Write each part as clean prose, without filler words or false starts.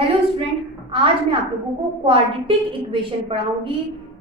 Hello student, आज मैं आप लोगों को क्वाड्रेटिक इक्वेशन पढ़ाऊंगी।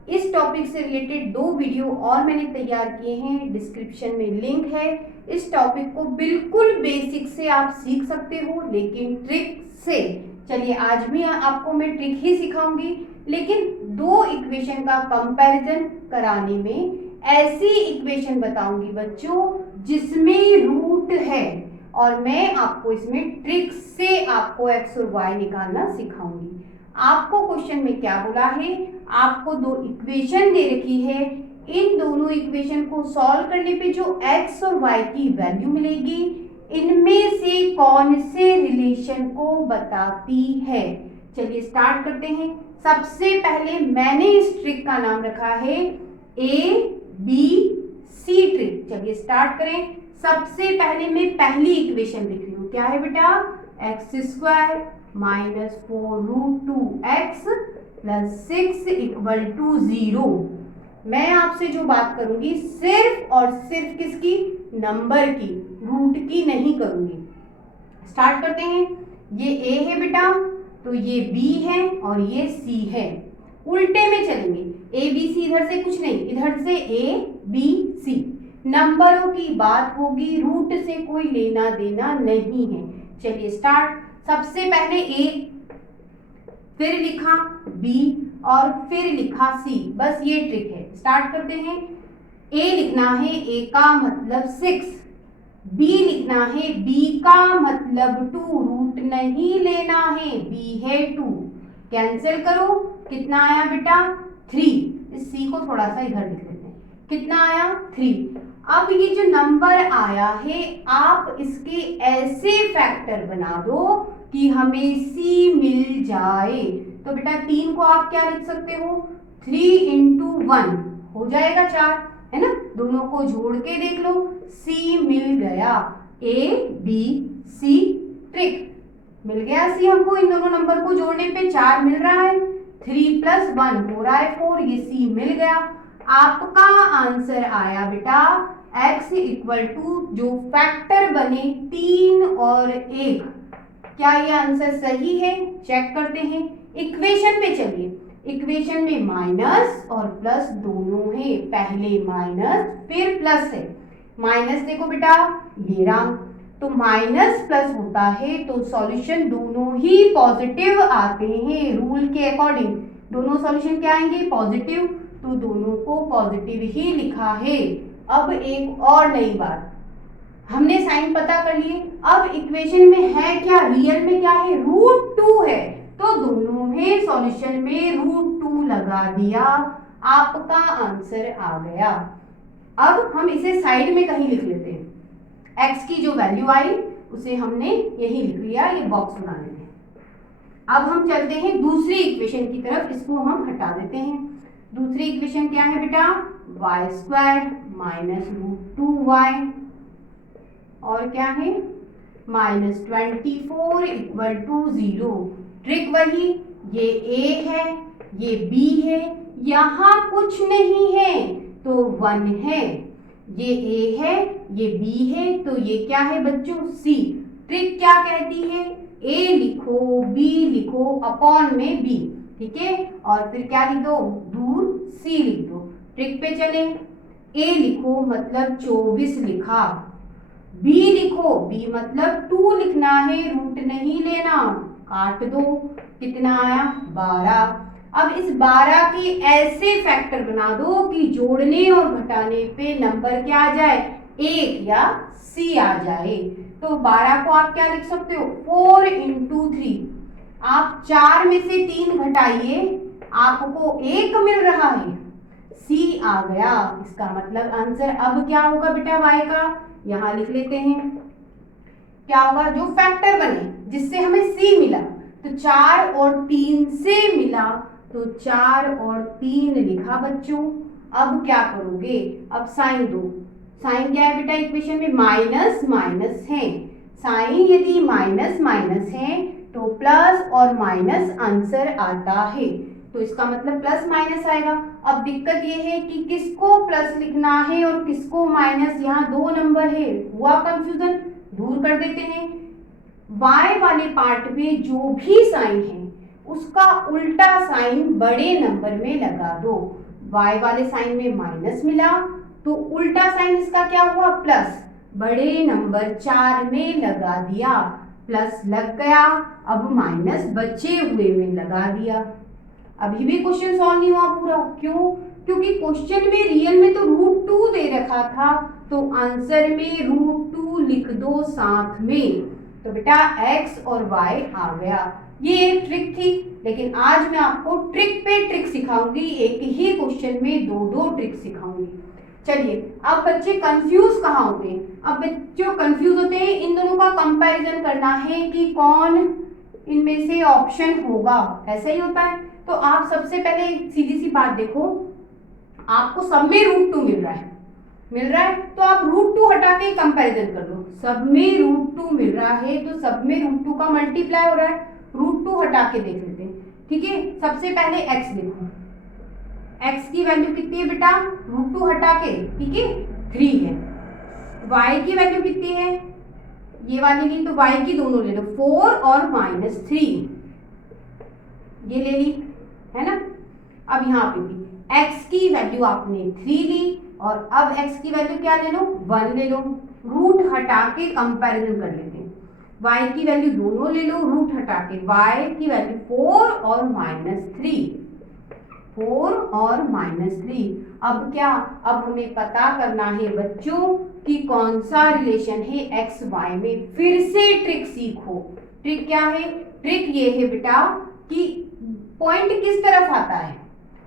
इस टॉपिक से रिलेटेड 2 वीडियो और मैंने तैयार किए हैं, डिस्क्रिप्शन में लिंक है। इस टॉपिक को बिल्कुल बेसिक से आप सीख सकते हो, लेकिन ट्रिक से। चलिए, आज भी आपको मैं ट्रिक ही सिखाऊंगी, लेकिन 2 इक्वेशन का कंपैरिजन कराने में ऐसी इक्वेशन बताऊंगी बच्चों जिसमें रूट है, और मैं आपको इसमें ट्रिक से आपको एक्स और वाई निकालना सिखाऊंगी। आपको क्वेश्चन में क्या बोला है, आपको 2 इक्वेशन दे रखी है। इन दोनों इक्वेशन को सॉल्व करने पे जो एक्स और वाई की वैल्यू मिलेगी, इनमें से कौन से रिलेशन को बताती है। चलिए स्टार्ट करते हैं। सबसे पहले मैंने इस ट्रिक का नाम रखा है ABC ट्रिक। चलिए स्टार्ट करें। सबसे पहले मैं पहली इक्वेशन लिख रही हूँ। क्या है बेटा? X square minus 4√2x plus 6 equal to 0। मैं आपसे जो बात करूंगी सिर्फ और सिर्फ किसकी? नंबर की, रूट की नहीं करूंगी। स्टार्ट करते हैं। ये a है बेटा, तो ये b है और ये c है। उल्टे में चलेंगे, a b c इधर से कुछ नहीं, इधर से a b c। नंबरों की बात होगी, रूट से कोई लेना देना नहीं है। चलिए स्टार्ट। सबसे पहले a, फिर लिखा b और फिर लिखा c। बस ये ट्रिक है। स्टार्ट करते हैं। a लिखना है, a का मतलब 6। b लिखना है, b का मतलब 2। रूट नहीं लेना है, b है 2। कैंसिल करो, कितना आया बेटा? 3। इस c को थोड़ा सा इधर लिख लेते हैं। कितना आया? 3। अब ये जो नंबर आया है, आप इसके ऐसे फैक्टर बना दो कि हमें c मिल जाए। तो बेटा 3 को आप क्या लिख सकते हो? 3 इंटू 1 हो जाएगा 4, है ना? दोनों को जोड़ के देख लो, c मिल गया। ABC ट्रिक मिल गया c हमको। इन दोनों नंबर को जोड़ने पे 4 मिल रहा है, 3 + 1 हो रहा है 4। ये c मिल गया। आपका आंसर आया बेटा x इक्वल टू, जो फैक्टर बने 3 और 1। क्या ये आंसर सही है? चेक करते हैं। इक्वेशन पे चलिए। इक्वेशन में माइनस और प्लस दोनों है, पहले माइनस फिर प्लस है। माइनस देखो बेटा, ये रहा। तो माइनस प्लस होता है तो सॉल्यूशन दोनों ही पॉजिटिव आते हैं। रूल के अकॉर्डिंग दोनों सॉल्यूशन क्या आएंगे? पॉजिटिव। तो दोनों को पॉजिटिव ही लिखा है। अब एक और नई बात, हमने साइन पता कर लिए। अब इक्वेशन में है क्या? रियल में क्या है? √2 है। तो दोनों में सॉल्यूशन में √2 लगा दिया, आपका आंसर आ गया। अब हम इसे साइड में कहीं लिख लेते हैं। x की जो वैल्यू आई उसे हमने यही लिख लिया, ये बॉक्स बना लेते हैं। अब हम चलते हैं दूसरी इक्वेशन की तरफ, इसको हम हटा देते हैं। दूसरी इक्वेशन क्या है बेटा? y² माइनस √2y, और क्या है? -24 इक्वल टू 0। ट्रिक वही, ये a है, ये b है, यहां कुछ नहीं है तो 1 है। ये a है, ये b है, तो ये क्या है बच्चों? c। ट्रिक क्या कहती है? a लिखो, b लिखो, अपॉन में b, ठीक है? और फिर क्या लिख दो? दूर c लिख दो। ट्रिक पे चले। a लिखो मतलब 24 लिखा, b लिखो, b मतलब 2 लिखना है, रूट नहीं लेना, काट दो। कितना आया? 12। अब इस 12 के ऐसे फैक्टर बना दो कि जोड़ने और घटाने पे नंबर क्या आ जाए? 1 या c आ जाए। तो 12 को आप क्या लिख सकते हो? 4 इंटू 3। आप 4 में से 3 घटाइए, आपको 1 मिल रहा है, c आ गया। इसका मतलब आंसर अब क्या होगा बेटा? y का यहां लिख लेते हैं। क्या होगा? जो फैक्टर बने जिससे हमें c मिला, तो 4 और 3 से मिला, तो 4 और 3 लिखा बच्चों। अब क्या करोगे? अब साइन दो। साइन क्या है बेटा? इक्वेशन में माइनस माइनस है। साइन यदि माइनस माइनस है तो प्लस और माइनस आंसर आता है, तो इसका मतलब प्लस माइनस आएगा। अब दिक्कत ये है कि किसको प्लस लिखना है और किसको माइनस। यहाँ 2 नंबर है, हुआ कंफ्यूजन, दूर कर देते हैं। y वाले पार्ट में जो भी साइन है उसका उल्टा साइन बड़े नंबर में लगा दो। y वाले साइन में माइनस मिला तो उल्टा साइन इसका क्या हुआ, प्लस, बड़े नंबर 4 में लगा दिया, प्लस लग गया, अब माइनस बचे हुए में लगा दिया। अभी भी क्वेश्चन सॉल्व नहीं हुआ पूरा, क्यों? क्योंकि क्वेश्चन में रियल में तो √2 दे रखा था, तो आंसर में √2 लिख दो साथ में, तो बेटा x और y आ गया। ये एक ट्रिक थी, लेकिन आज मैं आपको ट्रिक पे ट्रिक सिखाऊंगी, एक ही क्वेश्चन में दो ट्रिक सिखाऊंगी। चलिए, अब बच्चे कंफ्यूज कहाँ होते हैं? अब बच्चों कंफ्यूज होते हैं, इन दोनों का कंपैरिजन करना है कि कौन इनमें से ऑप्शन होगा, ऐसा ही होता है। तो आप सबसे पहले सीधी सी बात देखो, आपको सब में √2 मिल रहा है तो आप √2 हटा के कंपैरिजन कर लो। सब में √2 मिल रहा है तो सब में √2 का मल्टीप्लाई हो रहा है, √2 हटा के देख लेते हैं। ठीक है, सबसे पहले x देखो, x की वैल्यू कितनी है बेटा, √2 हटा के, ठीक है, 3 है। y की वैल्यू कितनी है, ये वाली ली तो y की दोनों ले लो, 4 और -3, ये ले ली, है ना। अब यहाँ पे भी x की वैल्यू आपने 3 ली और अब x की वैल्यू क्या ले लो, 1 ले लो, रूट हटा के कंपैरिजन कर लेते हैं। y की वैल्यू दोनों ले लो, रूट हटा के, y की वैल्यू 4 और -3, 4 और -3। अब क्या, अब हमें पता करना है बच्चों कि कौन सा रिलेशन है x y में। फिर से ट्रिक सीखो। ट्रिक क्या है? ट्रिक ये है बेटा कि पॉइंट किस तरफ आता है।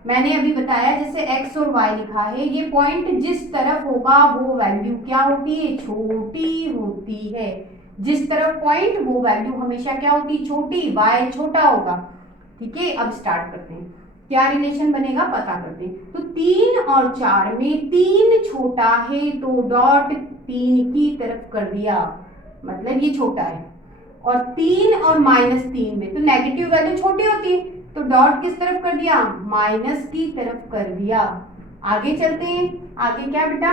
मैंने अभी बताया जैसे x और y लिखा है, ये पॉइंट जिस तरफ होगा वो वैल्यू क्या होती है, छोटी होती है। जिस तरफ पॉइंट वो वैल्यू हमेशा क्या होती है, छोटी, y छोटा होगा। ठीक है, अब स्टार्ट करते हैं, क्या रिलेशन बनेगा पता करते हैं। तो 3 और 4 में 3 छोटा है तो डॉट 3 की तरफ कर दिया, मतलब ये छोटा है। और 3 और -3 में तो नेगेटिव वैल्यू छोटी होती है तो डॉट किस तरफ कर दिया, माइनस की तरफ कर दिया। आगे चलते हैं, आगे क्या बेटा,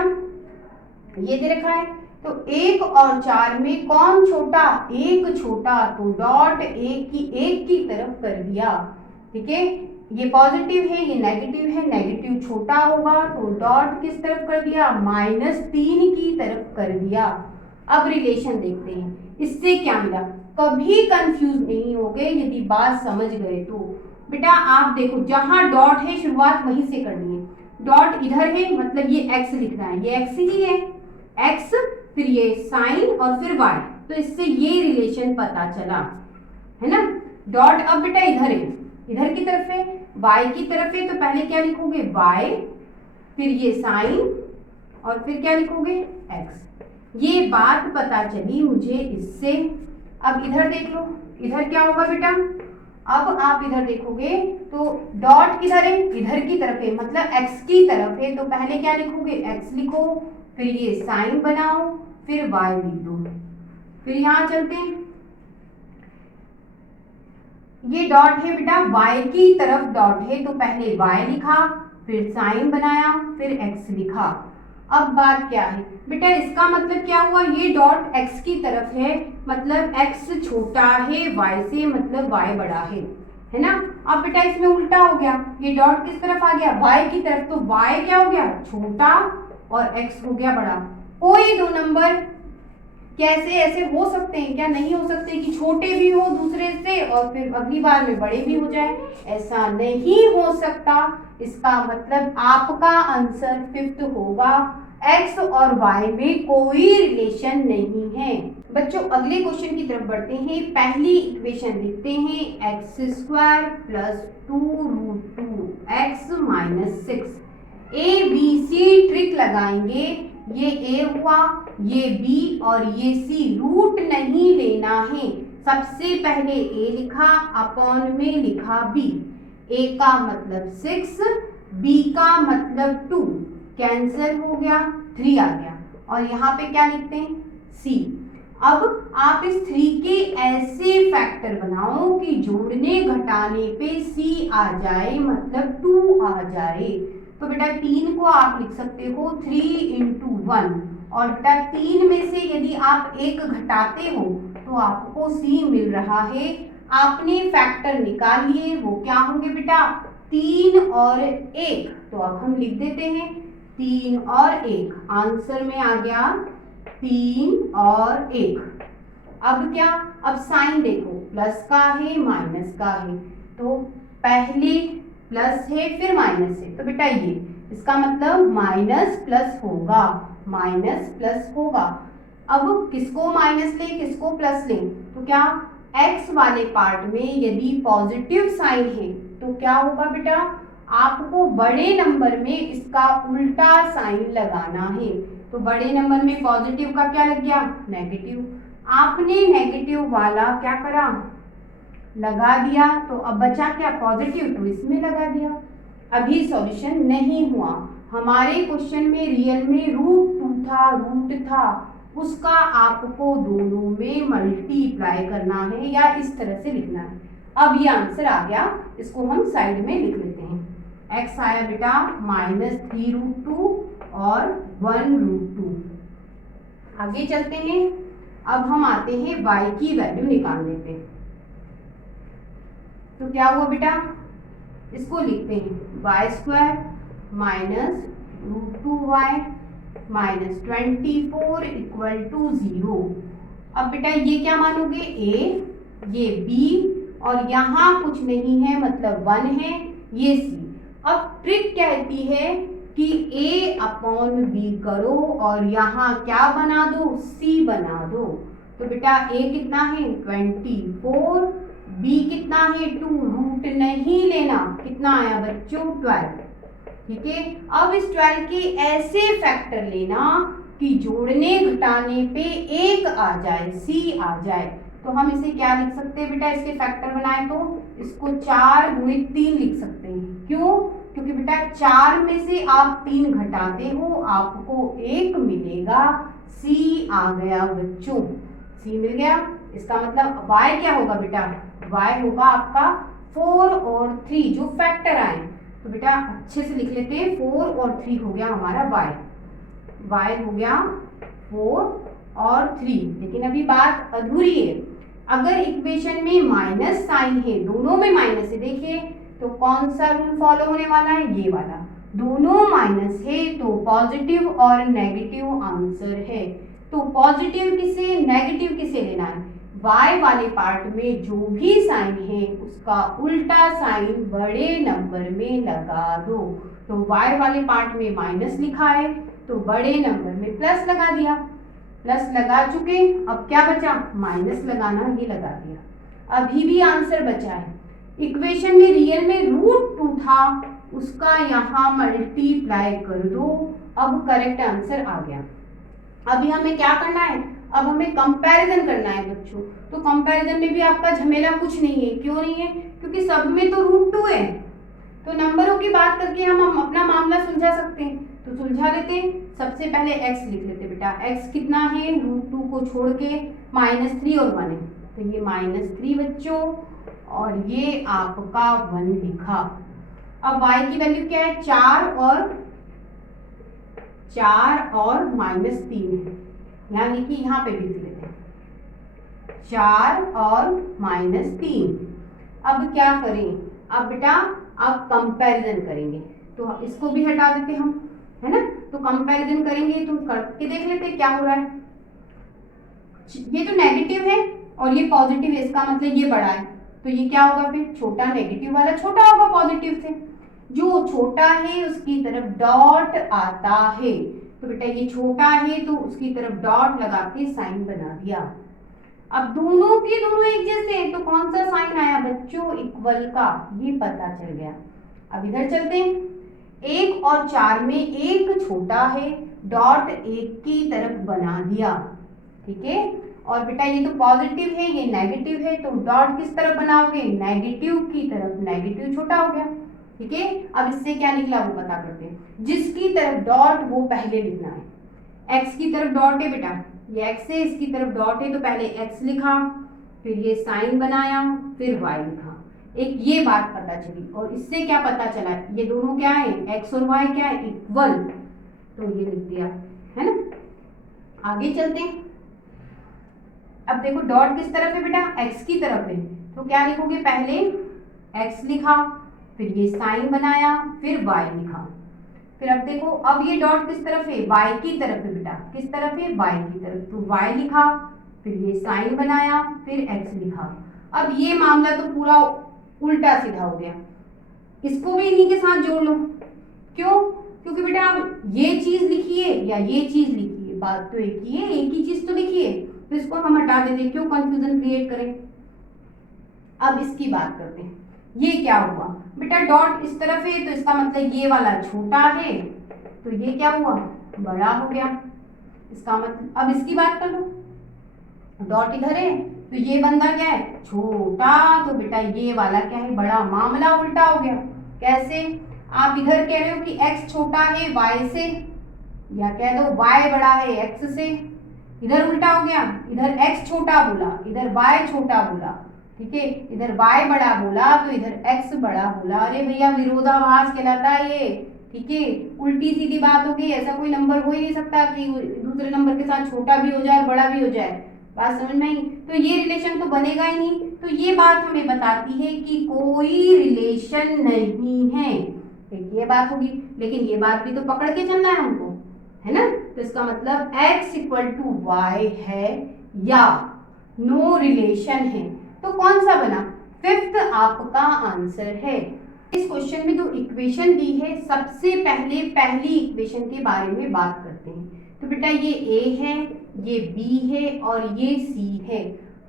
ये दे रखा है तो 1 और 4 में कौन छोटा, 1 छोटा, तो डॉट 1 की तरफ कर दिया। ठीक है, ये पॉजिटिव है ये नेगेटिव है, नेगेटिव छोटा होगा तो डॉट किस तरफ कर दिया, -3 की तरफ कर दिया। अब रिलेशन देखते हैं, इससे क्या मिला। कभी कंफ्यूज नहीं हो गए यदि बात समझ गए तो। बेटा आप देखो, जहां डॉट है शुरुआत वहीं से करनी है। डॉट इधर है मतलब ये x लिखना है, ये x ही है, x फिर ये साइन और फिर y, तो इससे ये रिलेशन पता चला, है ना। डॉट अब बेटा इधर है, इधर की तरफ है, y की तरफ है, तो पहले क्या लिखोगे y, फिर ये साइन और फिर क्या लिखोगे x। ये बात पता चली मुझे इससे। अब इधर देख लो, इधर क्या होगा बेटा, अब आप इधर देखोगे तो डॉट किधर है, इधर की तरफ है, मतलब x की तरफ है, तो पहले क्या लिखोगे x लिखो, फिर ये साइन बनाओ, फिर y लिख दो। फिर यहाँ चलते हैं, ये डॉट है बेटा y की तरफ डॉट है, तो पहले y लिखा, फिर साइन बनाया, फिर x लिखा। अब बात क्या है बेटा, इसका मतलब क्या हुआ, ये डॉट x की तरफ है मतलब x छोटा है y से, मतलब y बड़ा है ना। अब बेटा इसमें उल्टा हो गया, ये डॉट किस तरफ आ गया, y की तरफ, तो y क्या हो गया, छोटा और x हो गया बड़ा। कोई दो नंबर कैसे ऐसे हो सकते हैं, क्या नहीं हो सकते कि छोटे भी हो दूसरे से और फिर अगली बार में बड़े भी हो जाए, ऐसा नहीं हो सकता। इसका मतलब आपका आंसर 5th होगा, x और y में कोई रिलेशन नहीं है। बच्चों अगले क्वेश्चन की तरफ बढ़ते हैं। पहली इक्वेशन लिखते हैं, x² + 2√2x - 6। ABC ट्रिक लगाएंगे, ये a हुआ, ये b और ये c, रूट नहीं लेना है। सबसे पहले a लिखा, अपॉन में लिखा b, a का मतलब 6, b का मतलब 2, कैंसिल हो गया, 3 आ गया, और यहाँ पे क्या लिखते हैं c। अब आप इस 3 के ऐसे फैक्टर बनाओ कि जोड़ने घटाने पे c आ जाए, मतलब 2 आ जाए। तो बेटा 3 को आप लिख सकते हो 3 × 1, और बेटा 3 में से यदि आप 1 घटाते हो तो आपको सी मिल रहा है। आपने फैक्टर निकाल लिए, वो क्या होंगे बेटा, 3 और 1। तो अब हम लिख देते हैं 3 और 1, आंसर में आ गया 3 और 1। अब क्या, अब साइन देखो, प्लस का है माइनस का है, तो पहले प्लस है फिर माइनस है, तो बेटा ये इसका मतलब माइनस प्लस होगा, माइनस प्लस होगा। अब किसको माइनस लें किसको प्लस लें, तो क्या x वाले पार्ट में यदि पॉजिटिव साइन है तो क्या होगा बेटा, आपको बड़े नंबर में इसका उल्टा साइन लगाना है। तो बड़े नंबर में पॉजिटिव का क्या लग गया, नेगेटिव। आपने नेगेटिव वाला क्या करा, लगा दिया, तो अब बचा क्या, पॉजिटिव, तो इसमें लगा दिया। अभी सॉल्यूशन नहीं हुआ। हमारे क्वेश्चन में रियल में √2 था, रूट था, उसका आपको दोनों में मल्टीप्लाई करना है या इस तरह से लिखना है। अब ये आंसर आ गया, इसको हम साइड में लिख लेते हैं। x आया बेटा -3√2 और 1√2। आगे चलते हैं। अब हम आते हैं y की वैल्यू निकालने पे। तो क्या हुआ बेटा, इसको लिखते हैं y² -√2y -24 = 0। अब बेटा ये क्या मानोगे, a, ये b, और यहाँ कुछ नहीं है मतलब 1 है, ये c। अब ट्रिक कहती है कि a/b करो और यहाँ क्या बना दो, c बना दो। तो बेटा a कितना है 24, b कितना है 2, रूट नहीं लेना, कितना आया बच्चों 12। ठीक है, अब इस 12 के ऐसे फैक्टर लेना कि जोड़ने घटाने पे 1 आ जाए, c आ जाए। तो हम इसे क्या लिख सकते हैं बेटा, इसके फैक्टर बनाए तो इसको 4 × 3 लिख सकते हैं। क्यों, क्योंकि बेटा 4 में से आप 3 घटाते हो, आपको 1 मिलेगा, c आ गया बच्चों, c मिल गया। इसका मतलब y क्या होगा बेटा, y होगा आपका 4 और 3 जो फैक्टर आए। तो बेटा अच्छे से लिख लेते हैं, 4 और 3 हो गया हमारा y हो गया 4 और 3। लेकिन अभी बात अधूरी है। अगर इक्वेशन में माइनस साइन है, दोनों में माइनस है, देखिए तो कौन सा रूल फॉलो होने वाला है, ये वाला। दोनों माइनस है तो पॉजिटिव और नेगेटिव आंसर है। तो पॉजिटिव किसे नेगेटिव किसे लेना है, y वाले पार्ट में जो भी साइन है उसका उल्टा साइन बड़े नंबर में लगा दो। तो y वाले पार्ट में माइनस लिखा है तो बड़े नंबर में प्लस लगा दिया, प्लस लगा चुके। अब क्या बचा, माइनस लगाना, ये लगा दिया। अभी भी आंसर बचा है। इक्वेशन में रियल में √2 था, उसका यहाँ मल्टीप्लाई कर दो। अब करेक्ट आंसर आ गया। अभी हमें क्या करना है, अब हमें कंपैरिजन करना है बच्चों। तो कंपैरिजन में भी आपका झमेला कुछ नहीं है। क्यों नहीं है, क्योंकि सब में तो √2 है, तो नंबरों की बात करके हम अपना मामला सुलझा सकते हैं। तो सुलझा लेते हैं। सबसे पहले x लिख लेते बेटा, x कितना है, √2 को छोड़ के -3 और 1 है, तो ये -3 बच्चों, और ये आपका 1 लिखा। अब y की वैल्यू क्या है, 4 और -3 है, यहाँ लिखिए, यहाँ पे भी लिख लेते हैं 4 और -3। अब क्या करें, अब बेटा अब कंपैरिजन करेंगे, तो इसको भी हटा देते हम, है ना। तो कंपैरिजन करेंगे तो करके देख लेते हैं क्या हो रहा है। ये तो नेगेटिव है और ये पॉजिटिव है, इसका मतलब ये बड़ा है, तो ये क्या होगा फिर, छोटा, नेगेटिव वाला छोटा होगा पॉजिटिव से। जो छोटा है उसकी तरफ डॉट आता है, तो बेटा ये छोटा है तो उसकी तरफ डॉट लगा के साइन बना दिया। अब दोनों के दोनों एक जैसे हैं, तो कौन सा साइन आया बच्चों, इक्वल का, ये पता चल गया। अब इधर चलते हैं। 1 और 4 में एक छोटा है, डॉट 1 की तरफ बना दिया, ठीक है। और बेटा ये तो पॉजिटिव है, ये नेगेटिव है, तो डॉट किस तरफ बनाओगे, नेगेटिव की तरफ, नेगेटिव छोटा हो गया, ठीक है। अब इससे क्या निकला वो पता करते हैं। जिसकी तरफ डॉट वो पहले लिखना है। x की तरफ डॉट है बेटा, ये x है, इसकी तरफ डॉट है, तो पहले x लिखा, फिर ये साइन बनाया, फिर y लिखा। एक ये बात पता चली, और इससे क्या पता चला, ये दोनों क्या है, x और y क्या है, इक्वल, तो ये लिख दिया, है ना। आगे चलते हैं। अब देखो डॉट किस तरफ है बेटा, x की तरफ है, तो क्या लिखोगे, पहले x लिखा, फिर ये साइन बनाया, फिर y लिखा। फिर अब देखो, अब ये डॉट किस तरफ है, y की तरफ है बेटा, किस तरफ है, y की तरफ, तो y लिखा, फिर ये साइन बनाया, फिर x लिखा। अब ये मामला तो पूरा उल्टा सीधा हो गया, इसको भी इन्हीं के साथ जोड़ लो। क्यों? क्योंकि बेटा आप ये चीज लिखिए या ये चीज लिखिए, बात तो एक ही है, एक ही चीज तो लिखिए, तो इसको हम हटा देते हैं, क्यों कंफ्यूजन क्रिएट करें। अब इसकी बात करते हैं, ये क्या हुआ बेटा, डॉट इस तरफ है तो इसका मतलब ये वाला छोटा है, तो ये क्या हुआ, बड़ा हो गया, इसका मतलब। अब इसकी बात कर लो, डॉट इधर है तो ये बंदा क्या है, छोटा, तो बेटा ये वाला क्या है, बड़ा। मामला उल्टा हो गया। कैसे? आप इधर कह रहे हो कि x छोटा है y से, या कह दो y बड़ा है x से, इधर उल्टा हो गया, इधर x छोटा बोला, इधर y छोटा बोला, ठीक है, इधर y बड़ा बोला तो इधर x बड़ा बोला। अरे भैया विरोधाभास कहलाता है ये, ठीक है, उल्टी सीधी बात हो गई। ऐसा कोई नंबर हो ही नहीं सकता कि दूसरे नंबर के साथ छोटा भी हो जाए बड़ा भी हो जाए, बात समझ में आई। तो ये रिलेशन तो बनेगा ही नहीं। तो ये बात हमें बताती है कि कोई रिलेशन नहीं है, एक ये बात होगी, लेकिन ये बात भी तो पकड़ के चलना है हमको, है ना। तो इसका मतलब x इक्वल टू वाई है या नो रिलेशन है, तो कौन सा बना, फिफ्थ आपका आंसर है। इस क्वेश्चन में जो इक्वेशन दी है, सबसे पहले पहली इक्वेशन के बारे में बात करते हैं। तो बेटा ये a है, ये b है और ये c है।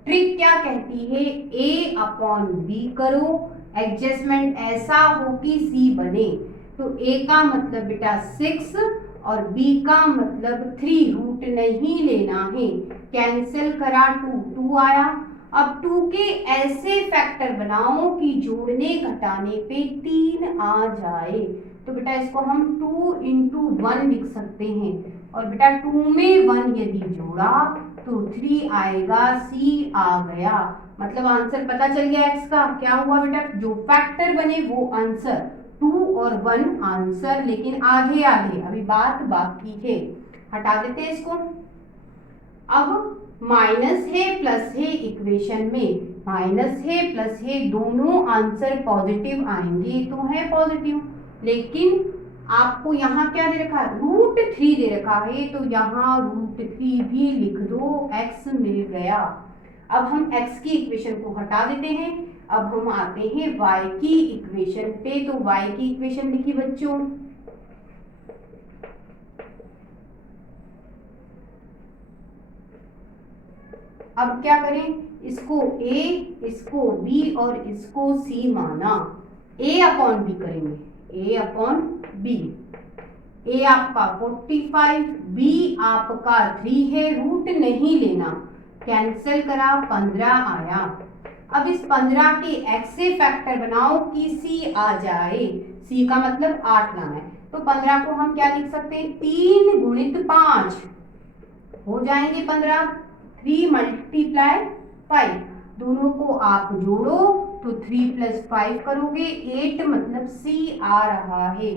ट्रिक क्या कहती है, a अपॉन b करो, एडजस्टमेंट ऐसा हो कि c बने। तो a का मतलब बेटा 6 और b का मतलब 3, रूट नहीं लेना है, कैंसिल करा 2 आया। अब 2 के ऐसे फैक्टर बनाओ कि जोड़ने घटाने पे 3 आ जाए। तो बेटा इसको हम 2 इंटू 1 लिख सकते हैं, और बेटा 2 में 1 यदि जोड़ा तो 3 आएगा, c आ गया। मतलब आंसर पता चल गया x का। क्या हुआ बेटा, जो फैक्टर बने वो आंसर, 2 और 1 आंसर, लेकिन आधे आधे, अभी बात बाकी है, हटा देते हैं इसको। अब माइनस है प्लस है, इक्वेशन में माइनस है प्लस है, दोनों आंसर पॉजिटिव आएंगे, तो है पॉजिटिव। लेकिन आपको यहाँ क्या दे रखा है, √3 दे रखा है, तो यहाँ √3 भी लिख दो, x मिल गया। अब हम x की इक्वेशन को हटा देते हैं, अब हम आते हैं y की इक्वेशन पे। तो y की इक्वेशन लिखी बच्चों, अब क्या करें, इसको a, इसको b और इसको c माना, a अपॉन b करेंगे, a अपॉन b। a आपका 45, b आपका 3 है, रूट नहीं लेना, कैंसिल करा 15 आया। अब इस 15 के x से फैक्टर बनाओ कि c आ जाए, c का मतलब 8 लाना है। तो 15 को हम क्या लिख सकते हैं, 3 गुणित 5 हो जाएंगे 15, 3 मल्टीप्लाई 5, दोनों को आप जोड़ो तो 3 प्लस 5 करोगे 8, मतलब c आ रहा है,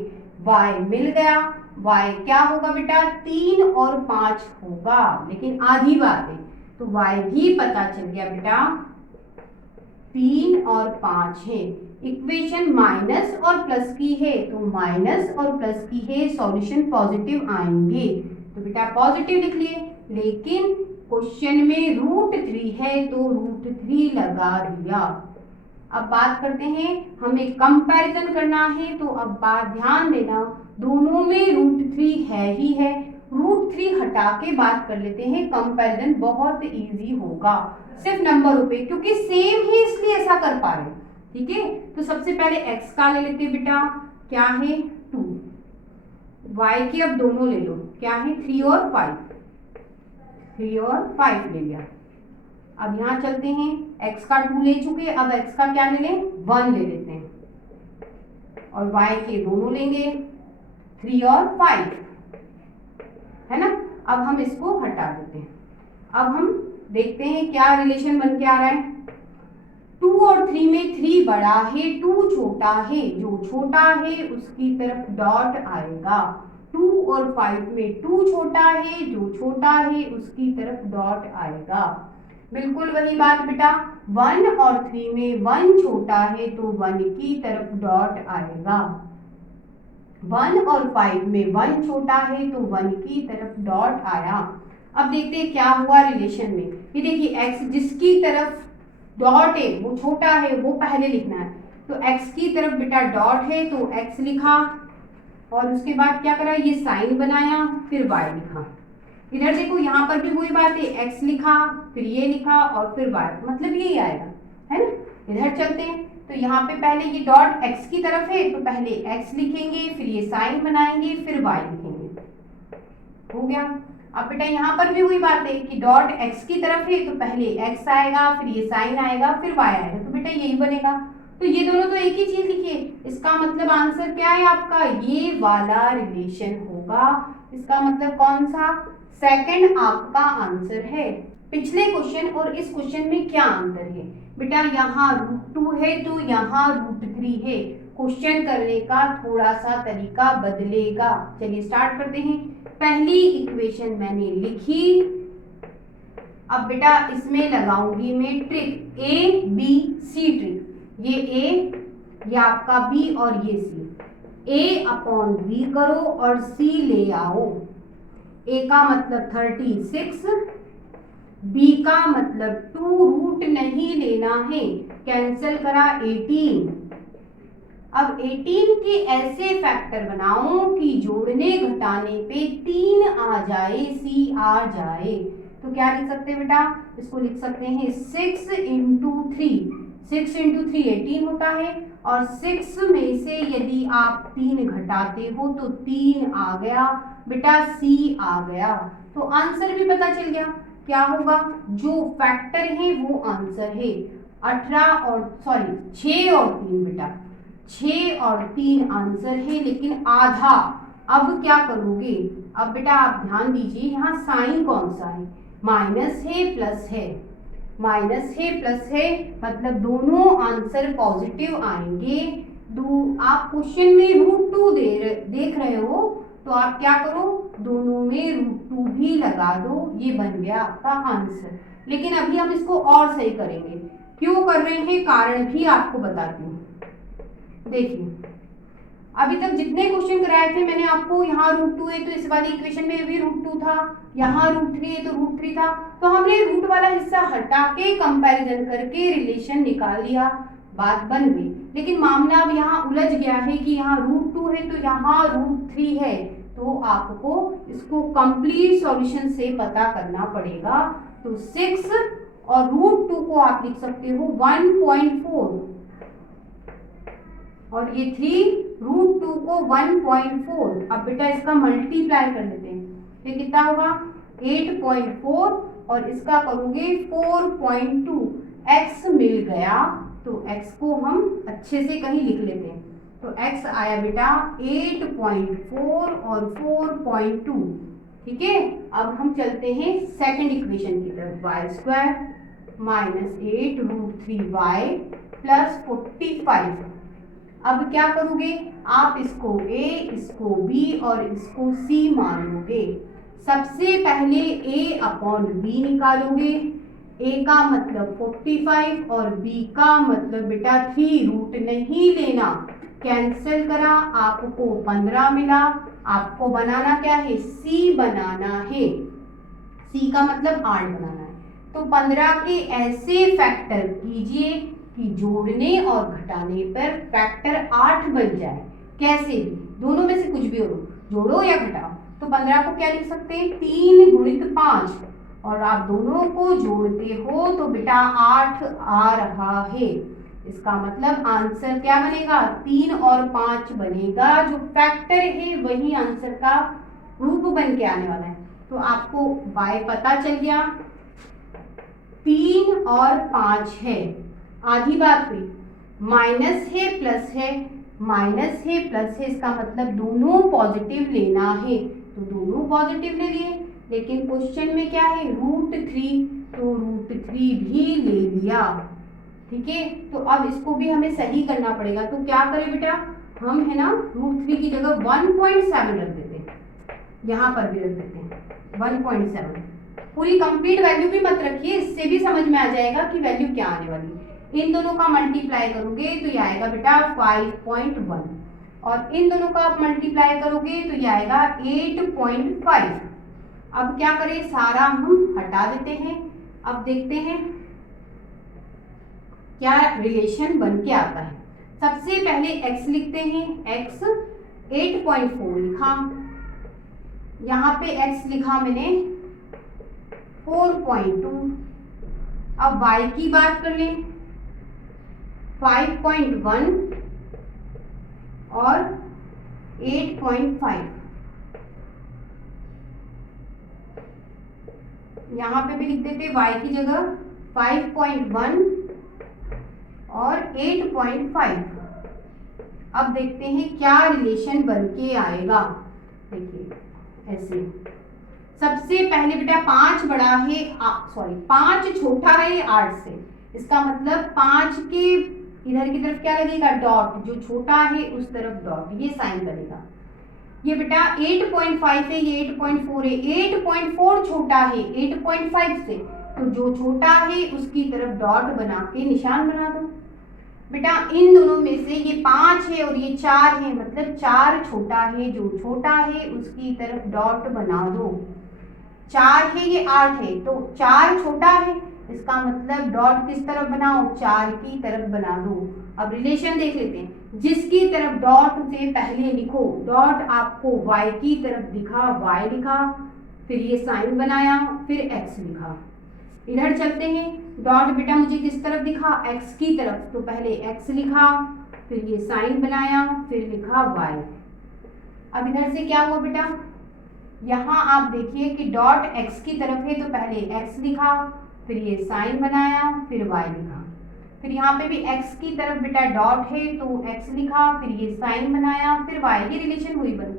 y मिल गया। y क्या होगा बेटा, 3 और 5 होगा, लेकिन आधी बात है, तो y भी पता चल गया बेटा 3 और 5 है। इक्वेशन माइनस और प्लस की है, तो माइनस और प्लस की है, सॉल्यूशन पॉजिटिव आएंगे, तो बेटा पॉजिटिव लिख लिए। लेकिन क्वेश्चन में √3 है तो √3 लगा दिया। अब बात करते हैं, हमें कंपैरिजन करना है, तो अब बात ध्यान देना, दोनों में √3 है ही है, √3 हटा के बात कर लेते हैं, कंपैरिजन बहुत इजी होगा, सिर्फ नंबरों पे, क्योंकि सेम है इसलिए ऐसा कर पा रहे हैं, ठीक है। तो सबसे पहले x का ले लेते हैं बेटा, क्या है 2, y के अब दोनों ले लो, क्या है 3 और 5, 3 और 5 ले लिया। अब यहाँ चलते हैं, x का 2 ले चुके, अब x का क्या ले लें, 1 ले लेते हैं, और y के दोनों लेंगे 3 और 5, है ना। अब हम इसको हटा देते हैं, अब हम देखते हैं क्या रिलेशन बन के आ रहा है। 2 और 3 में 3 बड़ा है, 2 छोटा है, जो छोटा है उसकी तरफ डॉट आएगा। 2 और 5 में 2 छोटा है, जो छोटा है उसकी तरफ डॉट आएगा। बिल्कुल वही बात बेटा, 1 और 3 में 1 छोटा है तो 1 की तरफ डॉट आएगा। 1 और 5 में 1 छोटा है तो 1 की तरफ डॉट आया। अब देखते हैं क्या हुआ रिलेशन में। ये देखिए x जिसकी तरफ डॉट है वो छोटा है, वो पहले लिखना है। तो x की तरफ बेटा डॉट है तो x लिखा, और उसके बाद क्या करा, ये साइन बनाया, फिर y लिखा। इधर देखो यहाँ पर भी वही बात है, x लिखा, फिर ये लिखा और फिर y, मतलब यही आएगा, है ना। इधर चलते हैं, तो यहाँ पे पहले ये डॉट x की तरफ है तो पहले x लिखेंगे, फिर ये साइन बनाएंगे, फिर y लिखेंगे, हो गया। अब बेटा यहाँ पर भी वही बात है कि डॉट x की तरफ है तो पहले x आएगा, फिर ये साइन आएगा, फिर y आएगा, तो बेटा यही बनेगा। तो ये दोनों तो एक ही चीज लिखिए, इसका मतलब आंसर क्या है आपका, ये वाला रिलेशन होगा। इसका मतलब कौन सा, सेकंड आपका आंसर है। पिछले क्वेश्चन और इस क्वेश्चन में क्या अंतर है बेटा, यहाँ √2 है तो यहाँ √3 है। क्वेश्चन करने का थोड़ा सा तरीका बदलेगा। चलिए स्टार्ट करते हैं। पहली इक्वेशन मैंने लिखी, अब बेटा इसमें लगाऊंगी मैं trick, A B C trick. ये ए, ये आपका बी और ये सी। ए अपॉन बी करो और सी ले आओ। ए का मतलब 36, बी का मतलब 2, रूट नहीं लेना है, कैंसिल करा 18। अब 18 के ऐसे फैक्टर बनाओ कि जोड़ने घटाने पे 3 आ जाए, सी आ जाए। तो क्या लिख सकते हैं बेटा, इसको लिख सकते हैं 6 इंटू 3। 6 इंटू 3 18 होता है, और 6 में से यदि आप 3 घटाते हो तो 3 आ गया बेटा, सी आ गया। तो आंसर भी पता चल गया क्या होगा, जो फैक्टर है वो आंसर है। 18 और 6 और 3 बेटा, 6 और 3 आंसर है, लेकिन आधा। अब क्या करोगे, अब बेटा आप ध्यान दीजिए, यहाँ साइन कौन सा है, माइनस है प्लस है, माइनस है प्लस है, मतलब दोनों आंसर पॉजिटिव आएंगे। आप क्वेश्चन में √2 देख रहे हो तो आप क्या करो, दोनों में √2 भी लगा दो, ये बन गया आपका आंसर। लेकिन अभी हम इसको और सही करेंगे, क्यों कर रहे हैं कारण भी आपको बताती हूँ। देखिए अभी तक जितने क्वेश्चन कराए थे मैंने आपको, यहाँ √2 है तो इस वाली इक्वेशन में भी √2 था, यहाँ √3 है तो √3 था, तो हमने रूट वाला हिस्सा हटा के कंपैरिजन करके रिलेशन निकाल लिया, बात बन गई। लेकिन मामला अब यहाँ उलझ गया है कि यहाँ √2 है तो यहाँ √3 है, तो आपको इसको कंप्लीट सॉल्यूशन से पता करना पड़ेगा। तो 6 और √2 को आप लिख सकते हो 1.4, और ये 3 √2 को 1.4। अब बेटा इसका मल्टीप्लाई कर लेते हैं, ये कितना होगा 8.4, और इसका करोगे 4.2, x मिल गया। तो x को हम अच्छे से कहीं लिख लेते हैं, तो x आया बेटा 8.4 और 4.2, ठीक है। अब हम चलते हैं सेकंड इक्वेशन की तरफ, y² माइनस 8 √3y प्लस 45। अब क्या करोगे आप, इसको a, इसको b और इसको c मान लोगे। सबसे पहले a अपॉन b निकालोगे, a का मतलब 45 और b का मतलब बेटा 3, रूट नहीं लेना, कैंसिल करा, आपको 15 मिला। आपको बनाना क्या है, c बनाना है, c का मतलब 8 बनाना है। तो 15 के ऐसे फैक्टर कीजिए कि जोड़ने और घटाने पर फैक्टर 8 बन जाए। कैसे भी, दोनों में से कुछ भी हो, जोड़ो या घटाओ। तो 15 को क्या लिख सकते हैं, 3 गुणित 5, और आप दोनों को जोड़ते हो तो बेटा 8 आ रहा है। इसका मतलब आंसर क्या बनेगा, 3 और 5 बनेगा। जो फैक्टर है वही आंसर का रूप बन के आने वाला है। तो आपको y पता चल गया, 3 और 5 है, आधी बात हुई। माइनस है प्लस है, माइनस है प्लस है, इसका मतलब दोनों पॉजिटिव लेना है, तो दोनों पॉजिटिव ले लिए। लेकिन क्वेश्चन में क्या है, √3, तो √3 भी ले लिया, ठीक है। तो अब इसको भी हमें सही करना पड़ेगा। तो क्या करें बेटा, हम है ना √3 की जगह 1.7 रख देते हैं, यहाँ पर भी रख देते हैं 1.7। पूरी कंप्लीट वैल्यू भी मत रखिए, इससे भी समझ में आ जाएगा कि वैल्यू क्या आने वाली। इन दोनों का मल्टीप्लाई करोगे तो ये आएगा बेटा 5.1 और इन दोनों का आप मल्टीप्लाई करोगे तो ये आएगा 8.5। अब क्या करें, सारा हम हटा देते हैं। अब देखते हैं क्या रिलेशन बन के आता है। सबसे पहले x लिखते हैं, x 8.4 लिखा, यहाँ पे x लिखा मैंने 4.2। अब y की बात कर लें, 5.1 और 8.5। यहाँ पे भी लिख देते y की जगह 5.1 और 8.5। अब देखते हैं क्या रिलेशन बन के आएगा। देखिए ऐसे, सबसे पहले बेटा 5 बड़ा है, 5 छोटा है 8 से, इसका मतलब 5 के इधर की तरफ क्या लगेगा, डॉट, जो छोटा है उस तरफ डॉट, ये साइन बनेगा। ये बेटा 8.5 है, ये 8.4 है, 8.4 छोटा है 8.5 से, तो जो छोटा है उसकी तरफ डॉट बना के निशान बना दो। बेटा इन दोनों में से ये 5 है और ये 4 है, मतलब 4 छोटा है, जो छोटा है उसकी तरफ डॉट बना दो। 4 है, ये 8 है, तो 4 छोटा है, इसका मतलब डॉट किस तरफ बनाओ, 4 की तरफ बना दो। अब रिलेशन देख लेते हैं, जिसकी तरफ डॉट से पहले लिखो, डॉट आपको y की तरफ दिखा, y लिखा, फिर ये साइन बनाया, फिर x लिखा। इधर चलते हैं, डॉट बेटा मुझे किस तरफ दिखा, x की तरफ, तो पहले x लिखा, फिर ये साइन बनाया, फिर लिखा y। अब इधर से क्या हुआ बेटा, यहाँ आप देखिए कि डॉट x की तरफ है, तो पहले x लिखा, फिर ये साइन बनाया, फिर y लिखा। फिर यहाँ पे भी x की तरफ बेटा डॉट है, तो x लिखा, फिर ये साइन बनाया, फिर y। ये रिलेशन हुई बन।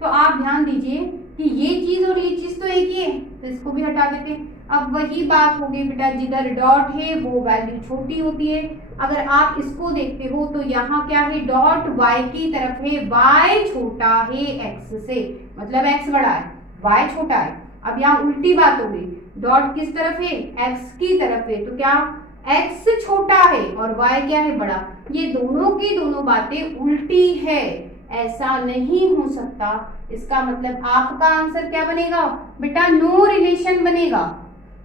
तो आप ध्यान दीजिए कि ये चीज और ये चीज तो एक ही है, तो इसको भी हटा देते हैं। अब वही बात हो गई बेटा, जिधर डॉट है वो वैल्यू छोटी होती है। अगर आप इसको देखते हो तो यहाँ क्या है, डॉट y की तरफ है, y छोटा है x से, मतलब x बड़ा है, y छोटा है। अब यहाँ उल्टी बात हो गई, डॉट किस तरफ है, x की तरफ है, तो क्या x छोटा है और y क्या है, बड़ा। ये दोनों की दोनों बातें उल्टी है, ऐसा नहीं हो सकता। इसका मतलब आपका आंसर क्या बनेगा बेटा, नो रिलेशन बनेगा।